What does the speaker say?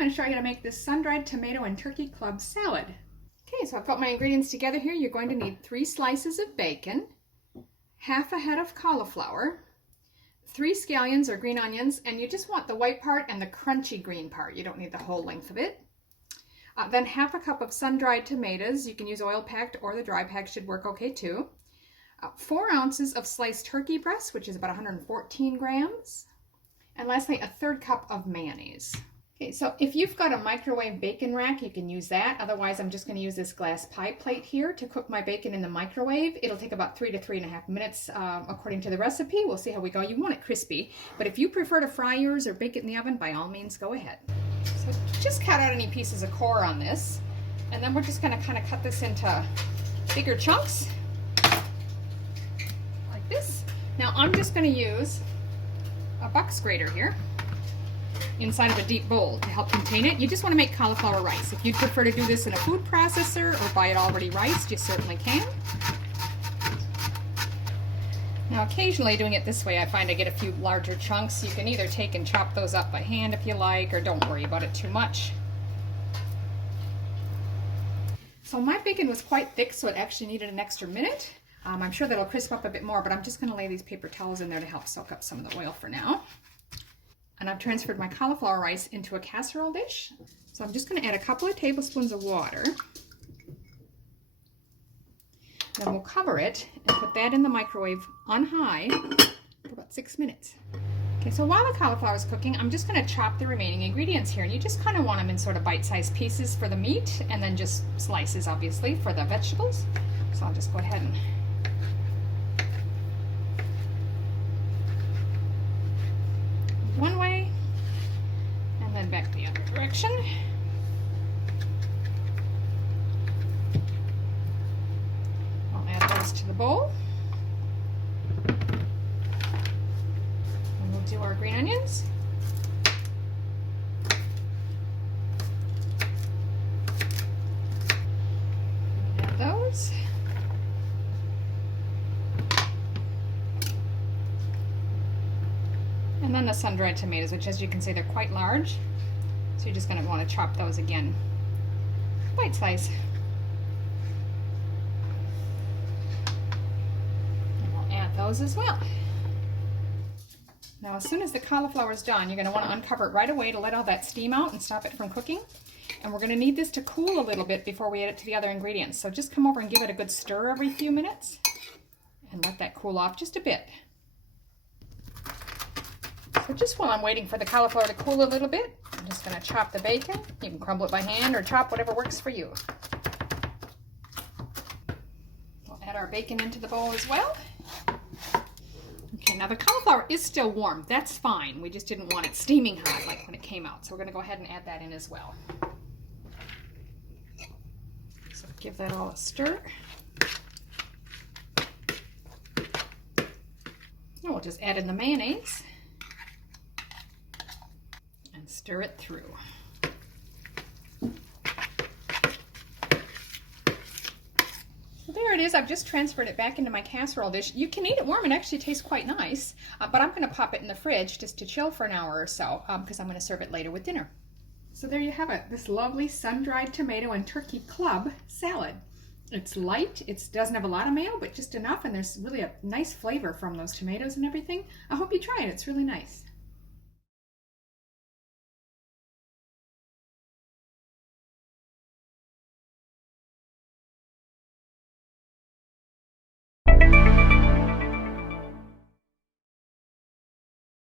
going to show you how to make this sun-dried tomato and turkey club salad. Okay, so I've put my ingredients together here. You're going to need 3 slices of bacon, half a head of cauliflower, 3 scallions or green onions, and you just want the white part and the crunchy green part. You don't need the whole length of it. Then half a cup of sun-dried tomatoes. You can use oil packed or the dry pack should work okay too. 4 ounces of sliced turkey breast, which is about 114 grams. And lastly, a 1/3 cup of mayonnaise. Okay, so if you've got a microwave bacon rack, you can use that. Otherwise, I'm just going to use this glass pie plate here to cook my bacon in the microwave. It'll take about 3 to 3.5 minutes according to the recipe. We'll see how we go. You want it crispy, but if you prefer to fry yours or bake it in the oven, by all means, go ahead. So just cut out any pieces of core on this, and then we're just going to kind of cut this into bigger chunks, like this. Now I'm just going to use a box grater here inside of a deep bowl to help contain it. You just want to make cauliflower rice. If you'd prefer to do this in a food processor or buy it already riced, you certainly can. Now occasionally doing it this way, I find I get a few larger chunks. You can either take and chop those up by hand if you like, or don't worry about it too much. So my bacon was quite thick, so it actually needed an extra minute. I'm sure that'll crisp up a bit more, but I'm just going to lay these paper towels in there to help soak up some of the oil for now. And I've transferred my cauliflower rice into a casserole dish. So I'm just going to add a couple of tablespoons of water. Then we'll cover it and put that in the microwave on high for about 6 minutes. Okay, so while the cauliflower is cooking, I'm just going to chop the remaining ingredients here. And you just kind of want them in sort of bite-sized pieces for the meat, and then just slices, obviously, for the vegetables. So I'll just go ahead and one way, and then back the other direction. I'll add those to the bowl. And we'll do our green onions. Add those. And then the sun-dried tomatoes, which as you can see, they're quite large. So you're just going to want to chop those again, bite size. And we'll add those as well. Now as soon as the cauliflower is done, you're going to want to uncover it right away to let all that steam out and stop it from cooking. And we're going to need this to cool a little bit before we add it to the other ingredients. So just come over and give it a good stir every few minutes and let that cool off just a bit. So just while I'm waiting for the cauliflower to cool a little bit, I'm just going to chop the bacon. You can crumble it by hand or chop whatever works for you. We'll add our bacon into the bowl as well. Okay, now the cauliflower is still warm. That's fine. We just didn't want it steaming hot like when it came out. So we're going to go ahead and add that in as well. So give that all a stir. And we'll just add in the mayonnaise. Stir it through. So there it is. I've just transferred it back into my casserole dish. You can eat it warm. It actually tastes quite nice, but I'm going to pop it in the fridge just to chill for an hour or so because I'm going to serve it later with dinner. So there you have it, this lovely sun-dried tomato and turkey club salad. It's light, it doesn't have a lot of mayo, but just enough, and there's really a nice flavor from those tomatoes and everything. I hope you try it. It's really nice.